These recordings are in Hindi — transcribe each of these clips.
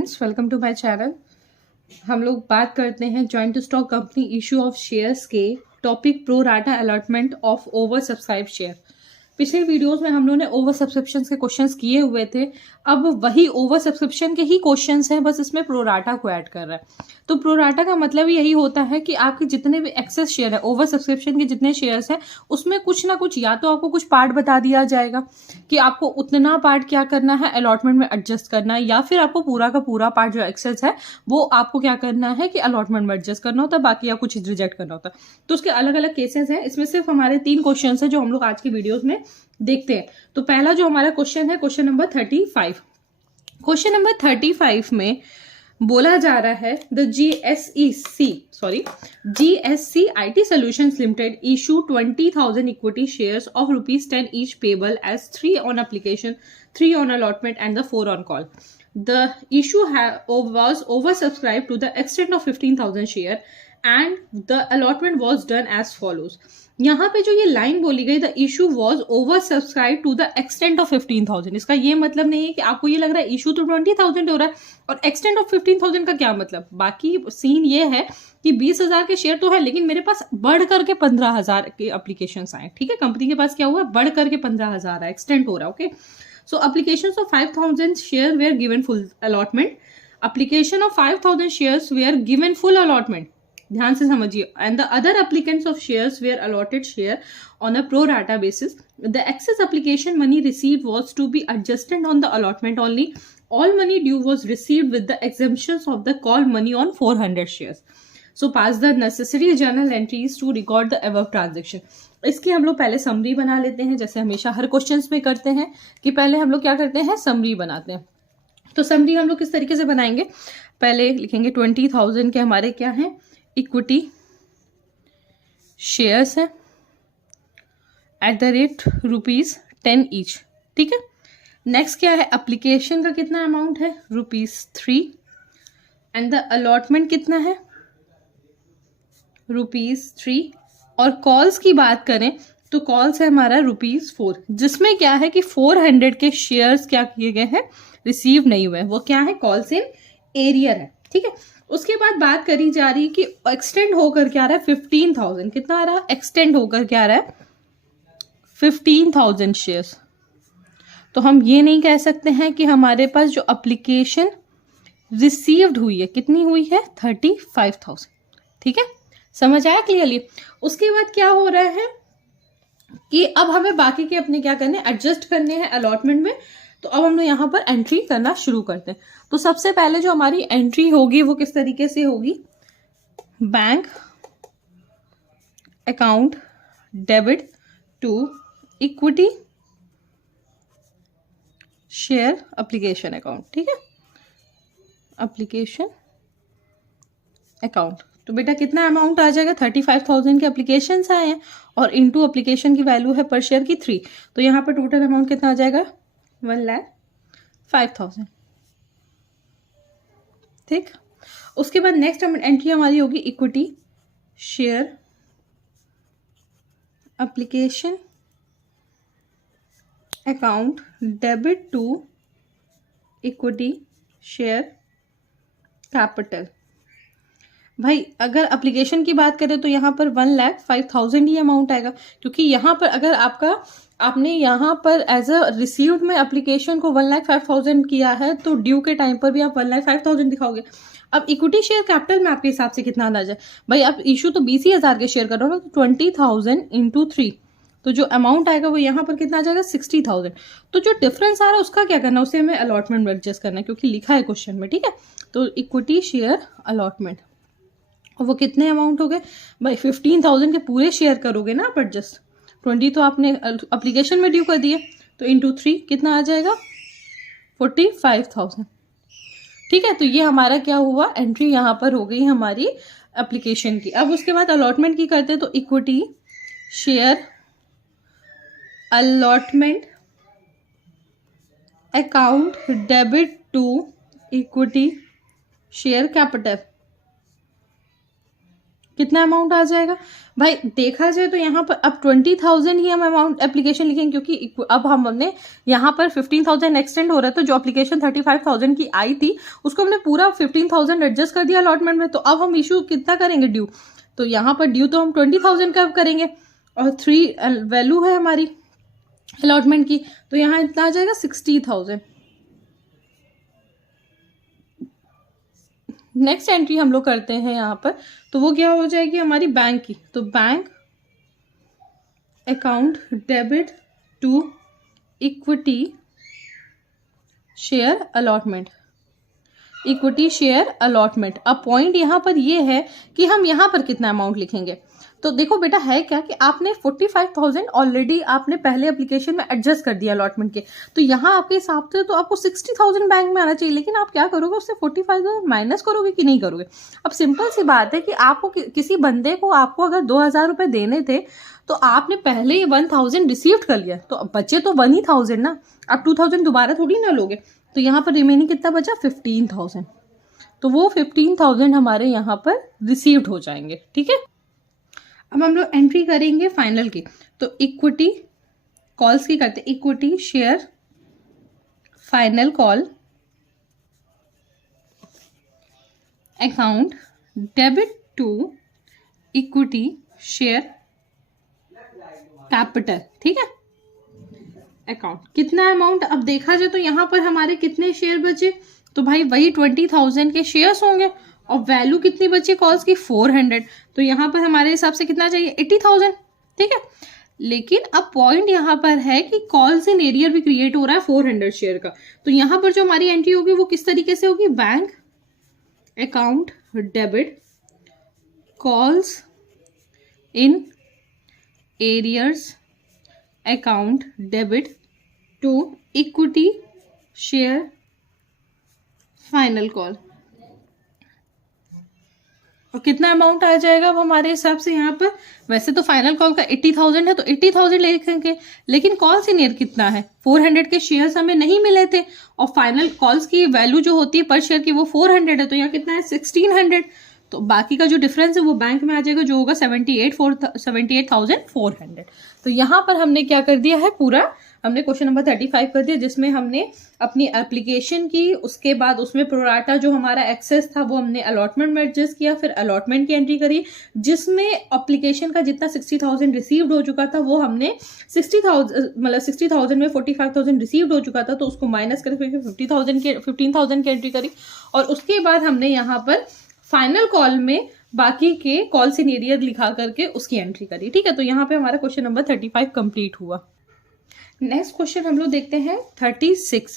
Friends, welcome to my channel. हम लोग बात करते हैं joint stock company issue of shares के topic pro rata allotment of over subscribe share. पिछले वीडियोस में हम लोगों ने ओवर सब्सक्रिप्शन के क्वेश्चंस किए हुए थे। अब वही ओवर सब्सक्रिप्शन के ही क्वेश्चंस हैं, बस इसमें प्रोराटा को ऐड कर रहा है। तो प्रोराटा का मतलब यही होता है कि आपके जितने भी एक्सेस शेयर है, ओवर सब्सक्रिप्शन के जितने शेयर्स हैं, उसमें कुछ ना कुछ या तो आपको कुछ पार्ट बता दिया जाएगा कि आपको उतना पार्ट क्या करना है, अलॉटमेंट में एडजस्ट करना है, या फिर आपको पूरा का पूरा पार्ट जो एक्सेस है वो आपको क्या करना है कि अलॉटमेंट में एडजस्ट करना होता है, बाकी या कुछ रिजेक्ट करना होता है। तो उसके अलग अलग केसेस हैं। इसमें सिर्फ हमारे 3 क्वेश्चन है जो हम लोग आज की वीडियोस में देखते हैं। तो पहला जो हमारा क्वेश्चन है, क्वेश्चन नंबर 35। क्वेश्चन नंबर 35 में बोला जा रहा है the GSC IT Solutions Limited issue 20,000 equity shares of ₹10 each payable as 3 on application, 3 on allotment and the 4 on call. The issue was oversubscribed to the extent of 15,000 share and the allotment was done as follows. यहाँ पे जो ये लाइन बोली गई, the issue was over subscribe to the extent of 15,000, इसका ये मतलब नहीं है कि आपको ये लग रहा है इशू तो 20,000 हो रहा है और एक्सटेंट ऑफ 15,000 का क्या मतलब। बाकी सीन ये है कि 20,000 के शेयर तो है, लेकिन मेरे पास बढ़ करके 15,000 के एप्लीकेशन आए। ठीक है, कंपनी के पास क्या हुआ, बढ़ करके 15,000 है, एक्सटेंट हो रहा है। Okay, so application of 5,000 share were given full allotment. Application of 5,000 shares were given full allotment, ध्यान से समझिए। And the other applicants of shares were allotted share on a pro rata basis. The excess application money received was to be adjusted on the allotment only. All money due was received with the exemptions of the call money on 400 shares. So pass the necessary journal entries to record the above transaction. इसकी हम लोग पहले समरी बना लेते हैं, जैसे हमेशा हर क्वेश्चन में करते हैं कि पहले हम लोग क्या करते हैं, समरी बनाते हैं। तो समरी हम लोग किस तरीके से बनाएंगे, पहले लिखेंगे 20,000 के हमारे क्या हैं, इक्विटी शेयर्स है एट द रेट ₹10 ईच। ठीक है, नेक्स्ट क्या है, एप्लीकेशन का कितना अमाउंट है, ₹3 एंड द अलॉटमेंट कितना है, ₹3। और कॉल्स की बात करें तो कॉल्स है हमारा ₹4, जिसमें क्या है कि 400 के शेयर्स क्या किए गए हैं, रिसीव नहीं हुए, वो क्या है, कॉल्स इन एरियर है। ठीक है, उसके बाद बात करी जा रही है कि एक्सटेंड होकर क्या आ रहा है, 15,000 कितना आ रहा है, एक्सटेंड होकर क्या आ रहा है, 15,000 शेयर्स। तो हम ये नहीं कह सकते हैं कि हमारे पास जो एप्लीकेशन रिसीव्ड हुई है कितनी हुई है, 35,000। ठीक है, समझ आया क्लियरली। उसके बाद क्या हो रहा है कि अब हमें बाकी के अपने क्या करने, एडजस्ट करने हैं अलॉटमेंट में। तो अब हम लोग यहाँ पर एंट्री करना शुरू करते हैं। तो सबसे पहले जो हमारी एंट्री होगी वो किस तरीके से होगी, bank account debit to equity share application account. ठीक है, एप्लीकेशन अकाउंट। तो बेटा कितना अमाउंट आ जाएगा, 35,000 के एप्लीकेशन आए हैं और इनटू एप्लीकेशन की वैल्यू है पर शेयर की 3। तो यहाँ पर टोटल अमाउंट कितना आ जाएगा, 1,05,000। ठीक, उसके बाद नेक्स्ट एंट्री हमारी होगी equity share application account debit to equity share capital. भाई अगर एप्लीकेशन की बात करें तो यहाँ पर 1,05,000 ही अमाउंट आएगा, क्योंकि यहाँ पर अगर आपने यहाँ पर एज अ रिसीव्ड में एप्लीकेशन को 1,05,000 किया है तो ड्यू के टाइम पर भी आप 1,05,000 दिखाओगे। अब इक्विटी शेयर कैपिटल में आपके हिसाब से कितना अंदाजा है, भाई आप इशू तो 20,000 के शेयर कर रहे हो ना, तो 20,000 इंटू 3, तो जो अमाउंट आएगा वो यहाँ पर कितना आ जाएगा, 60,000। तो जो डिफरेंस आ रहा है उसका क्या करना है, उसे हमें अलॉटमेंट में एडजस्ट करना है, क्योंकि लिखा है क्वेश्चन में। ठीक है, तो इक्विटी शेयर अलॉटमेंट, वो कितने अमाउंट हो गए भाई, 15,000 के पूरे शेयर करोगे ना आप एडजस्ट, 20 तो आपने एप्लीकेशन में ड्यू कर दिए, तो इंटू 3 कितना आ जाएगा, 45,000। ठीक है, तो ये हमारा क्या हुआ, एंट्री यहाँ पर हो गई हमारी एप्लीकेशन की। अब उसके बाद अलॉटमेंट की करते हैं, तो equity share allotment account debit to equity share capital. कितना अमाउंट आ जाएगा भाई? देखा जाए तो यहाँ पर अब 20,000 ही हम अमाउंट एप्लीकेशन लिखेंगे, क्योंकि अब हमने यहाँ पर 15,000 एक्सटेंड हो रहा है, तो जो एप्लीकेशन 35,000 की आई थी उसको हमने पूरा 15,000 एडजस्ट कर दिया अलॉटमेंट में। तो अब हम इशू कितना करेंगे ड्यू? तो यहाँ पर ड्यू तो हम 20,000 का करेंगे और 3 वैल्यू है हमारी अलॉटमेंट की, तो यहाँ इतना आ जाएगा 60,000। नेक्स्ट एंट्री हम लोग करते हैं यहाँ पर, तो वो क्या हो जाएगी हमारी बैंक की। तो bank account debit to equity share allotment, equity share allotment. अब पॉइंट यहाँ पर ये है कि हम यहाँ पर कितना अमाउंट लिखेंगे। तो देखो बेटा है क्या कि आपने 45,000 ऑलरेडी आपने पहले एप्लीकेशन में एडजस्ट कर दिया अलॉटमेंट के, तो यहाँ आपके हिसाब से तो आपको 60,000 बैंक में आना चाहिए, लेकिन आप क्या करोगे उससे 45,000 माइनस करोगे कि नहीं करोगे? अब सिंपल सी बात है कि आपको किसी बंदे को आपको अगर 2,000 रुपए देने थे तो आपने पहले ही 1,000 रिसीव कर लिया, तो बचे तो 1,000 ना, आप 2,000 दोबारा थोड़ी ना लोगे। तो यहाँ पर रिमेनिंग कितना बचा? 15,000। तो वो 15,000 हमारे यहाँ पर रिसीव्ड हो जाएंगे। ठीक है, अब हम लोग एंट्री करेंगे फाइनल की। तो इक्विटी कॉल्स की करते, equity share final call account debit to equity share capital. ठीक है, अकाउंट कितना अमाउंट, अब देखा जाए तो यहाँ पर हमारे कितने शेयर बचे? तो भाई वही 20,000 के शेयर्स होंगे, और वैल्यू कितनी बची कॉल्स की? 400। तो यहाँ पर हमारे हिसाब से कितना चाहिए? 80,000। ठीक है, लेकिन अब पॉइंट यहाँ पर है कि कॉल्स इन एरियर भी क्रिएट हो रहा है 400 शेयर का। तो यहाँ पर जो हमारी एंट्री होगी वो किस तरीके से होगी? Bank account debit calls in arrears account debit to equity share final call. और कितना अमाउंट आ जाएगा अब हमारे हिसाब से यहाँ पर? वैसे तो फाइनल कॉल का 80,000 है, तो 80,000 लिखेंगे, लेकिन कॉल सीनियर कितना है? 400 के शेयर्स हमें नहीं मिले थे, और फाइनल कॉल्स की वैल्यू जो होती है पर शेयर की वो 400 है, तो यहाँ कितना है? 1600। तो बाकी का जो डिफरेंस है वो बैंक में आ जाएगा, जो होगा 78,400। तो यहाँ पर हमने क्या कर दिया है, पूरा हमने क्वेश्चन नंबर 35 कर दिया, जिसमें हमने अपनी एप्लीकेशन की, उसके बाद उसमें प्रोराटा जो हमारा एक्सेस था वो हमने अलॉटमेंट में एडजस्ट किया, फिर अलॉटमेंट की एंट्री करी, जिसमें एप्लीकेशन का जितना 60,000 रिसीव्ड हो चुका था वो हमने 60,000 में 45,000 रिसीव्ड हो चुका था, तो उसको माइनस करके 15,000 की एंट्री करी, और उसके बाद हमने यहाँ पर फाइनल कॉल में बाकी के कॉल इन एरियर लिखा करके उसकी एंट्री करी। ठीक है, तो यहाँ पे हमारा क्वेश्चन नंबर 35 कंप्लीट हुआ। नेक्स्ट क्वेश्चन हम लोग देखते हैं 36।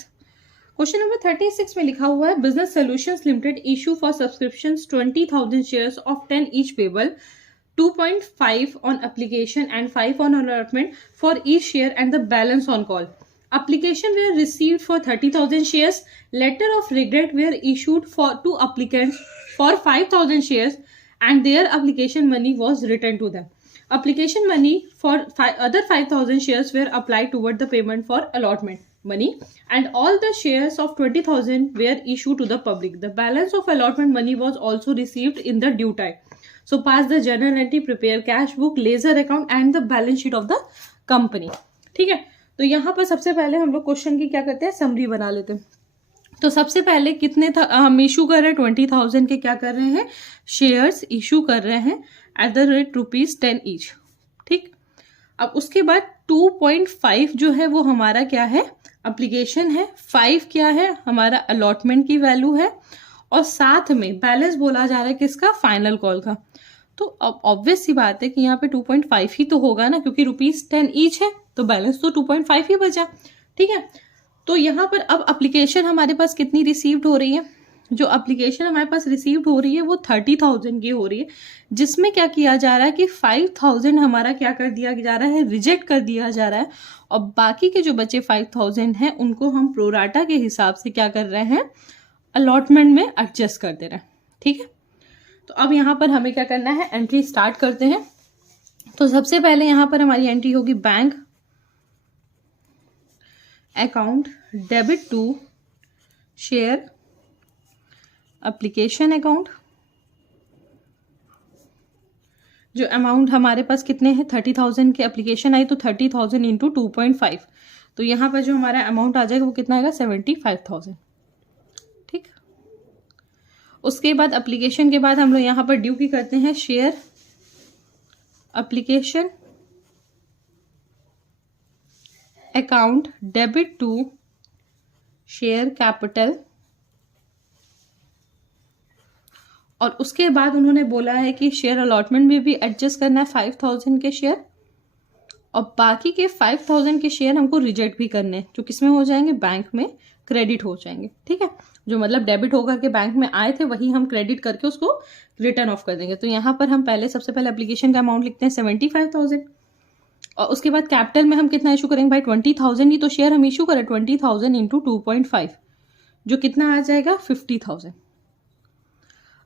क्वेश्चन नंबर 36 में लिखा हुआ है, business solutions limited issue for subscriptions 20,000 shares of 10 each payable, 2.5 on application and 5 on allotment for each share and the balance on call. Application were received for 30,000 shares. Letter of regret were issued to applicants for 5,000 shares and their application money was returned to them. Application money for other 5,000 shares were applied toward the payment for allotment money, and all the shares of 20,000 were issued to the public. The balance of allotment money was also received in the due time. So pass the journal entry, prepare cash book, ledger account and the balance sheet of the company. ठीक है, तो यहाँ पर सबसे पहले हम लोग क्वेश्चन की क्या करते हैं, समरी बना लेते हैं। तो सबसे पहले कितने हम इशू कर रहे हैं? 20,000 के क्या कर रहे हैं? शेयर्स इशू कर रहे हैं एट द रेट ₹10 ईच। ठीक, अब उसके बाद 2.5 जो है वो हमारा क्या है? एप्लीकेशन है। 5 क्या है? हमारा अलॉटमेंट की वैल्यू है, और साथ में बैलेंस बोला जा रहा है किसका? फाइनल कॉल का। तो अब ऑब्वियस सी बात है कि यहाँ पे 2.5 ही तो होगा ना, क्योंकि ₹10 ईच है, तो बैलेंस तो 2.5 ही बचा। ठीक है, तो यहाँ पर अब एप्लीकेशन हमारे पास कितनी रिसीव्ड हो रही है? जो एप्लीकेशन हमारे पास रिसीव्ड हो रही है वो 30,000 की हो रही है, जिसमें क्या किया जा रहा है कि 5,000 हमारा क्या कर दिया जा रहा है? रिजेक्ट कर दिया जा रहा है, और बाकी के जो बचे 5,000 हैं उनको हम प्रोराटा के हिसाब से क्या कर रहे हैं? अलॉटमेंट में एडजस्ट कर दे रहे हैं। ठीक है, तो अब यहाँ पर हमें क्या करना है? एंट्री स्टार्ट करते हैं। तो सबसे पहले यहाँ पर हमारी एंट्री होगी bank account debit to share application account जो अमाउंट हमारे पास कितने हैं 30,000 के एप्लीकेशन आई तो 30,000 इंटू 2.5, तो यहाँ पर जो हमारा अमाउंट आ जाएगा वो कितना आएगा 75,000। ठीक, उसके बाद एप्लीकेशन के बाद हम लोग यहाँ पर ड्यू की करते हैं share application account debit to share capital, और उसके बाद उन्होंने बोला है कि शेयर अलॉटमेंट में भी एडजस्ट करना है 5,000 के शेयर, और बाकी के 5,000 के शेयर हमको रिजेक्ट भी करने हैं, जो किसमें हो जाएंगे बैंक में क्रेडिट हो जाएंगे। ठीक है, जो मतलब डेबिट होकर के बैंक में आए थे वही हम क्रेडिट करके उसको रिटर्न ऑफ कर देंगे। तो यहाँ पर हम सबसे पहले एप्लीकेशन का अमाउंट लिखते हैं 75,000, और उसके बाद कैपिटल में हम कितना इशू करेंगे भाई 20,000 ही तो शेयर हम इशू करें, 20,000 इंटू 2.5 जो कितना आ जाएगा 50,000।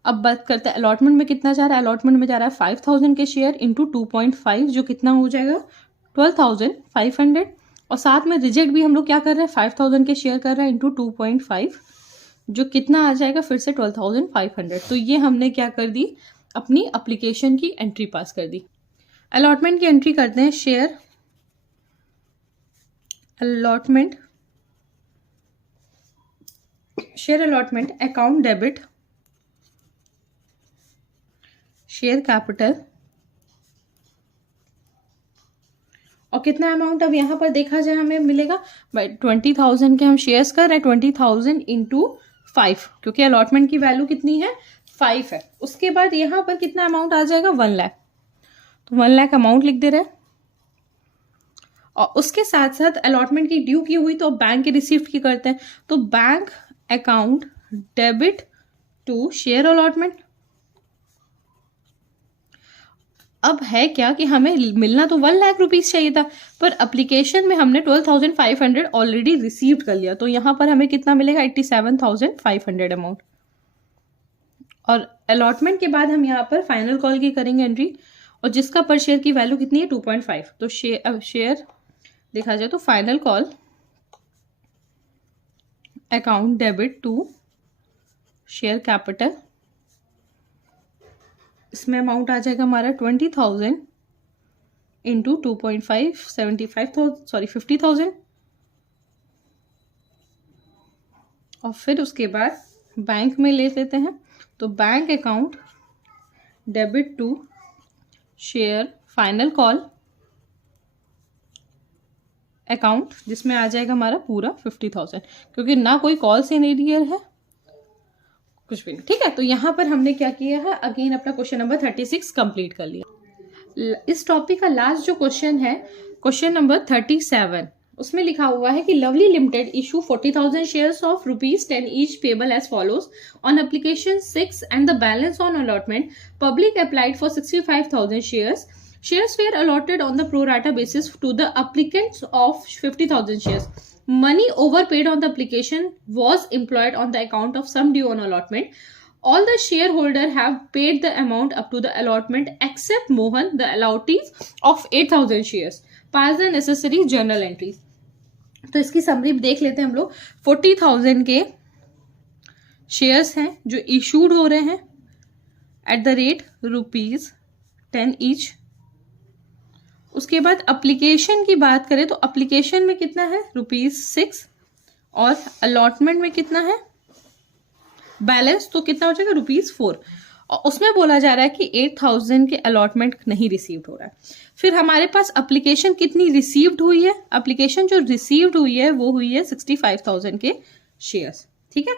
अब बात करते हैं अलॉटमेंट में कितना जा रहा है, अलॉटमेंट में जा रहा है 5,000 के शेयर इंटू 2.5 जो कितना हो जाएगा 12,500, और साथ में रिजेक्ट भी हम लोग क्या कर रहे हैं 5,000 के शेयर कर रहे हैं इंटू 2.5 जो कितना आ जाएगा फिर से 12,500। तो ये हमने क्या कर दी, अपनी एप्लीकेशन की एंट्री पास कर दी। अलॉटमेंट की एंट्री करते हैं share allotment account debit share capital, और कितना अमाउंट अब यहां पर देखा जाए हमें मिलेगा भाई 20,000 के हम शेयर्स कर रहे हैं 20,000 इंटू 5 क्योंकि अलॉटमेंट की वैल्यू कितनी है 5 है। उसके बाद यहां पर कितना अमाउंट आ जाएगा 1 लाख, तो 1 लाख अमाउंट लिख दे रहे हैं, और उसके साथ साथ अलॉटमेंट की ड्यू की हुई तो बैंक के रिसीव्ड की करते हैं, तो bank account debit to share allotment. अब है क्या कि हमें मिलना तो 1 लाख रुपीज चाहिए था, पर एप्लीकेशन में हमने 12,500 ऑलरेडी रिसीव्ड कर लिया, तो यहां पर हमें कितना मिलेगा 87,500 अमाउंट। और अलॉटमेंट के बाद हम यहाँ पर फाइनल कॉल की करेंगे एंट्री, और जिसका पर शेयर की वैल्यू कितनी है 2.5, तो शेयर देखा जाए तो final call account debit to share capital, इसमें अमाउंट आ जाएगा हमारा 20,000 इंटू 2.5 50,000, और फिर उसके बाद बैंक में ले लेते हैं, तो bank account debit to share final call account, जिसमें आ जाएगा हमारा पूरा 50,000 क्योंकि ना कोई कॉल से नहीं लिया है कुछ भी नहीं। ठीक है, तो यहां पर हमने क्या किया है अगेन अपना क्वेश्चन नंबर 36 कंप्लीट कर लिया। इस टॉपिक का लास्ट जो क्वेश्चन है क्वेश्चन नंबर 37, उसमें लिखा हुआ है कि lovely limited issue 40,000 shares of ₹10 each payable as follows on application 6 and the balance on allotment public applied for 65,000 shares. Shares were allotted on the pro rata basis to the applicants of 50,000 shares. Money overpaid on the application was employed on the account of sum due on allotment. All the shareholders have paid the amount up to the allotment except Mohan, the allottees of 8,000 shares. Pass the necessary journal entries. तो इसकी समरी देख लेते हैं हम लोग। 40,000 के शेयर्स हैं जो इशूड हो रहे हैं एट द रेट ₹10 ईच। उसके बाद एप्लीकेशन की बात करें तो एप्लीकेशन में कितना है ₹6, और अलॉटमेंट में कितना है बैलेंस, तो कितना हो जाएगा ₹4, और उसमें बोला जा रहा है कि 8,000 के अलॉटमेंट नहीं रिसीव्ड हो रहा है। फिर हमारे पास एप्लीकेशन कितनी रिसीव्ड हुई है, एप्लीकेशन जो रिसीव्ड हुई है वो हुई है 65,000 के शेयर्स। ठीक है,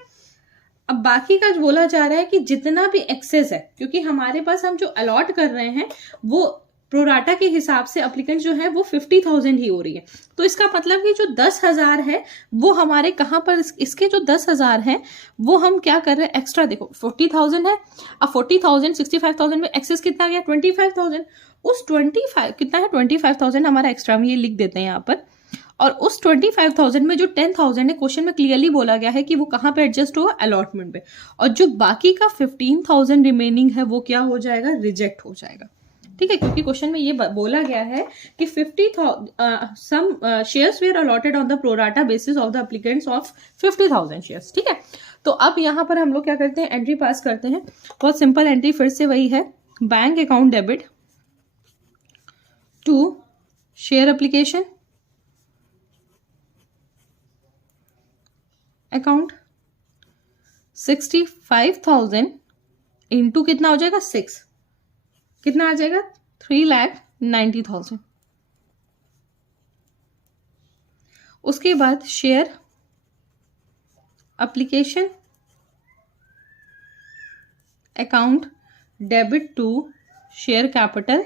अब बाकी का जो बोला जा रहा है कि जितना भी एक्सेस है, क्योंकि हमारे पास हम जो अलॉट कर रहे हैं वो प्रोराटा के हिसाब से एप्लीकेंट जो है वो 50,000 ही हो रही है, तो इसका मतलब कि जो 10,000 है वो हमारे कहाँ पर, इसके जो 10,000 है वो हम क्या कर रहे हैं एक्स्ट्रा। देखो 40,000 है, अब 40,000 65,000 में एक्सेस कितना गया 25,000, उस 25 कितना है 25,000 हमारा एक्स्ट्रा में ये लिख देते हैं यहाँ पर, और उस 25,000 में जो 10,000 है क्वेश्चन में क्लियरली बोला गया है कि वो कहाँ पे एडजस्ट होगा अलॉटमेंट पे, और जो बाकी का 15,000 रिमेनिंग है वो क्या हो जाएगा रिजेक्ट हो जाएगा। ठीक है, क्योंकि क्वेश्चन में ये बोला गया है कि 50,000 sum shares were allotted on the pro rata basis of the applicants of 50,000 shares. ठीक है, तो अब यहाँ पर हम लोग क्या करते हैं एंट्री पास करते हैं, बहुत सिंपल एंट्री फिर से वही है, bank account debit to share application account 65,000 into कितना हो जाएगा 6, कितना आ जाएगा 3,90,000। उसके बाद share application account debit to share capital,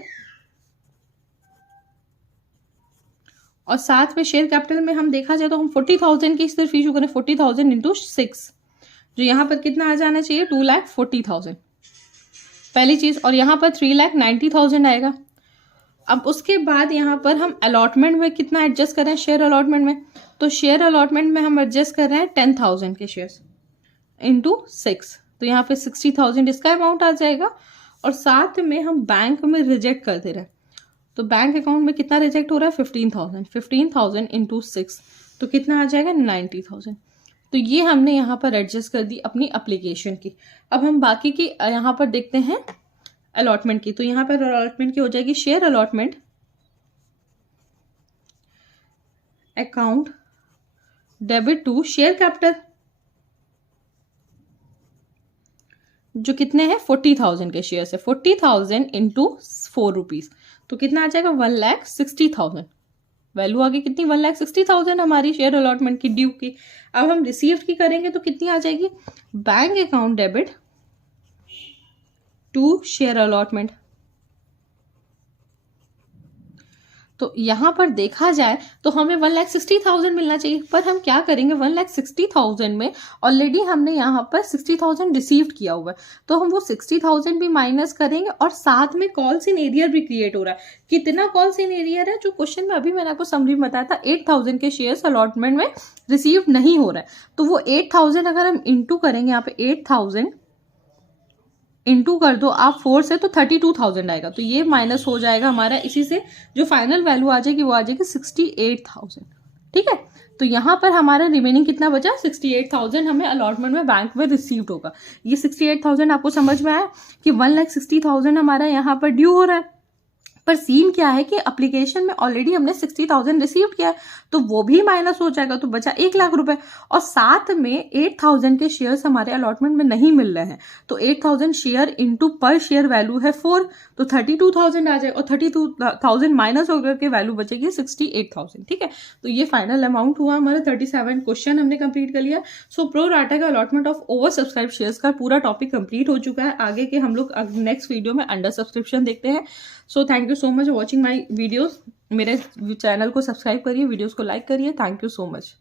और साथ में शेयर कैपिटल में हम देखा जाए तो हम 40,000 की सिर्फ इशू करें, 40,000 इंटू 6, जो यहां पर कितना आ जाना चाहिए 2,40,000 पहली चीज, और यहां पर 3,90,000 आएगा। अब उसके बाद यहां पर हम अलॉटमेंट में कितना एडजस्ट कर रहे हैं शेयर अलॉटमेंट में, तो शेयर अलॉटमेंट में हम एडजस्ट कर रहे हैं 10,000 के शेयर्स इंटू 6, तो यहाँ पे 60,000 इसका अमाउंट आ जाएगा। और साथ में हम बैंक में रिजेक्ट कर दे रहे हैं, तो बैंक अकाउंट में कितना रिजेक्ट हो रहा है 15,000 इंटू 6, तो कितना आ जाएगा 90,000। तो ये हमने यहाँ पर एडजस्ट कर दी अपनी एप्लीकेशन की। अब हम बाकी की यहाँ पर देखते हैं अलॉटमेंट की, तो यहाँ पर अलॉटमेंट की हो जाएगी share allotment account debit to share capital, जो कितने हैं 40,000 के शेयर है, 40,000 इंटू 4 रुपीज, तो कितना आ जाएगा 1,60,000। वैल्यू आ गई कितनी 1,60,000 हमारी शेयर अलॉटमेंट की ड्यू की। अब हम रिसीव्ड की करेंगे तो कितनी आ जाएगी bank account debit to share allotment. तो यहां पर देखा जाए तो हमें 1,60,000 मिलना चाहिए, पर हम क्या करेंगे 1,60,000 में ऑलरेडी हमने यहाँ पर 60,000 रिसीव्ड किया हुआ है, तो हम वो 60,000 भी माइनस करेंगे, और साथ में कॉल्स इन एरियर भी क्रिएट हो रहा है। कितना कॉल्स इन एरियर है, जो क्वेश्चन में अभी मैंने आपको समरी में बताया था 8,000 के शेयर्स अलॉटमेंट में रिसीव नहीं हो रहा है, तो वो 8,000 अगर हम इंटू करेंगे यहाँ पे 8,000 इंटू कर दो आप 4 से, तो 32,000 आएगा, तो ये माइनस हो जाएगा हमारा, इसी से जो फाइनल वैल्यू आ जाएगी वो आ जाएगी 68,000। ठीक है, तो यहां पर हमारा रिमेनिंग कितना बचा 68,000 हमें अलॉटमेंट में बैंक में रिसीव्ड होगा। ये 68,000 आपको समझ में आया कि 1,60,000 हमारा यहाँ पर ड्यू हो रहा है, पर सीन क्या है कि एप्लीकेशन में ऑलरेडी हमने 60,000 रिसीव किया है, तो वो भी माइनस हो जाएगा, तो बचा 1,00,000 रुपए, और साथ में 8,000 के शेयर्स हमारे अलॉटमेंट में नहीं मिल रहे हैं, तो 8,000 शेयर इंटू पर शेयर वैल्यू है 4, तो 32,000 आ जाए, और 32,000 माइनस होकर के वैल्यू बचेगी 68,000। ठीक है, तो ये फाइनल अमाउंट हुआ हमारा 37 क्वेश्चन हमने कंप्लीट कर लिया। सो प्रो राटा का allotment of over subscribe shares का पूरा टॉपिक कंप्लीट हो चुका है। आगे के हम लोग नेक्स्ट वीडियो में अंडर सब्सक्रिप्शन देखते हैं। So thank you so much watching my videos. मेरे चैनल को सब्सक्राइब करिए, वीडियोज को लाइक करिए। Thank you so much.